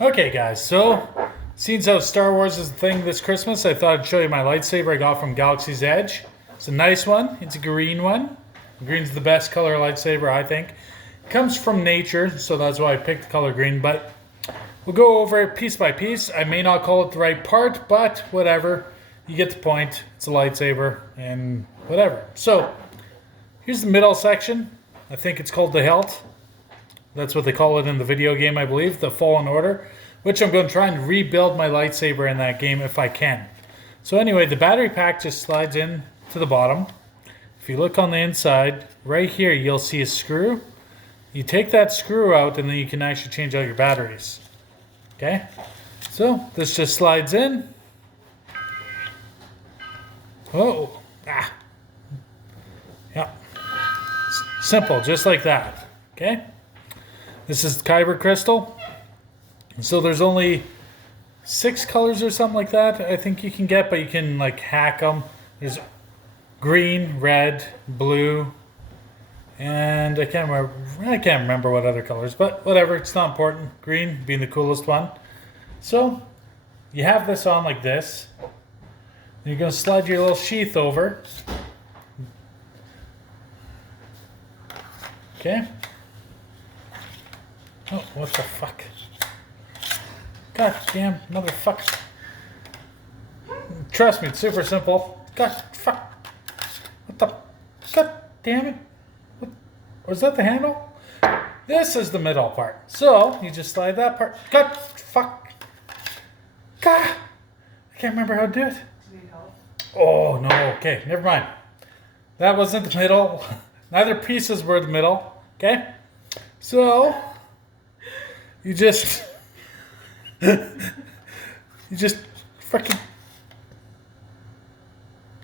Okay, guys, so since how Star Wars is the thing this Christmas, I thought I'd show you my lightsaber I got from Galaxy's Edge. It's a nice one. It's a green one. Green's the best color lightsaber, I think. It comes from nature, so that's why I picked the color green, but we'll go over it piece by piece. I may not call it the right part, but whatever. You get the point. It's a lightsaber, and whatever. So, here's the middle section. I think it's called the hilt. That's what they call it in the video game, I believe, the Fallen Order, which I'm going to try and rebuild my lightsaber in that game if I can. So anyway, the battery pack just slides in to the bottom. If you look on the inside, right here, you'll see a screw. You take that screw out, and then you can actually change out your batteries. Okay? So this just slides in. Oh, yeah. Simple, just like that. Okay? This is Kyber crystal. So there's only 6 colors or something like that I think you can get, but you can like hack them. There's green, red, blue, and I can't remember what other colors, but whatever, it's not important. Green being the coolest one. So you have this on like this. You're going to slide your little sheath over. Okay. Oh, what the fuck? God damn, motherfucker. Trust me, it's super simple. God, fuck. What the? God damn it. What? Was that the handle? This is the middle part. So, you just slide that part. God, fuck. God. I can't remember how to do it. Oh, no. Okay, never mind. That wasn't the middle. Neither pieces were the middle. Okay? So, you just freaking,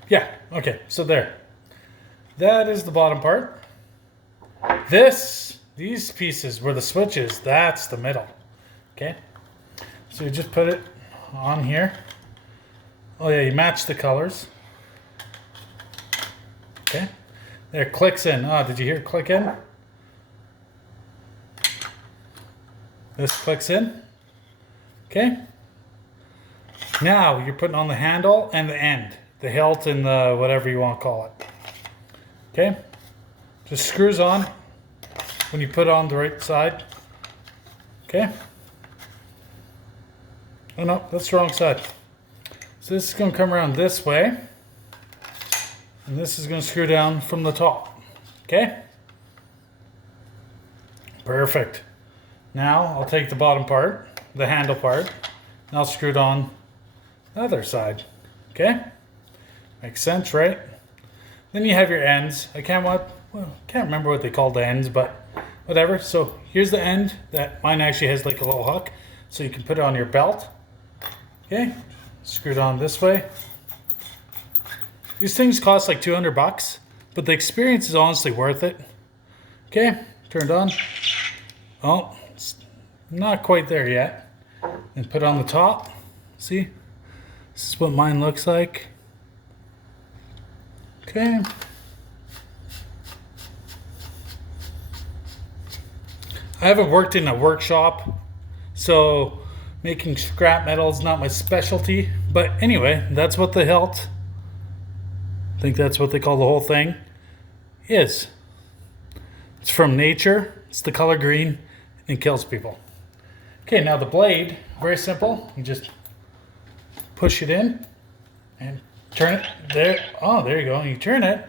yeah, okay, so there. That is the bottom part. These pieces were the switches, that's the middle. Okay? So you just put it on here. Oh yeah, you match the colors. Okay? There, it clicks in. Oh, did you hear it click in? This clicks in. Okay. Now you're putting on the handle and the end. The hilt and the whatever you want to call it. Okay. Just screws on when you put it on the right side. Okay. Oh no, that's the wrong side. So this is going to come around this way. And this is going to screw down from the top. Okay. Perfect. Now I'll take the bottom part, the handle part, and I'll screw it on the other side. Okay? Makes sense, right? Then you have your ends. I can't remember what they call the ends, but whatever. So here's the end that mine actually has like a little hook, so you can put it on your belt. Okay? Screw it on this way. These things cost like $200, but the experience is honestly worth it. Okay? Turned on. Oh. Not quite there yet. And put it on the top. See? This is what mine looks like. Okay. I haven't worked in a workshop, so making scrap metal is not my specialty. But anyway, that's what the hilt, I think that's what they call the whole thing, is. It's from nature. It's the color green and kills people. Okay, now the blade, very simple. You just push it in and turn it there. Oh, there you go. You turn it.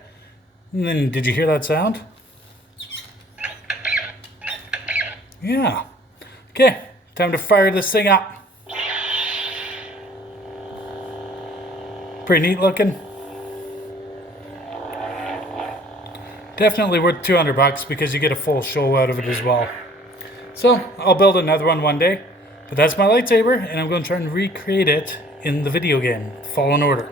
And then, did you hear that sound? Yeah. Okay, time to fire this thing up. Pretty neat looking. Definitely worth $200 because you get a full show out of it as well. So, I'll build another one day. But that's my lightsaber, and I'm going to try and recreate it in the video game, Fallen Order.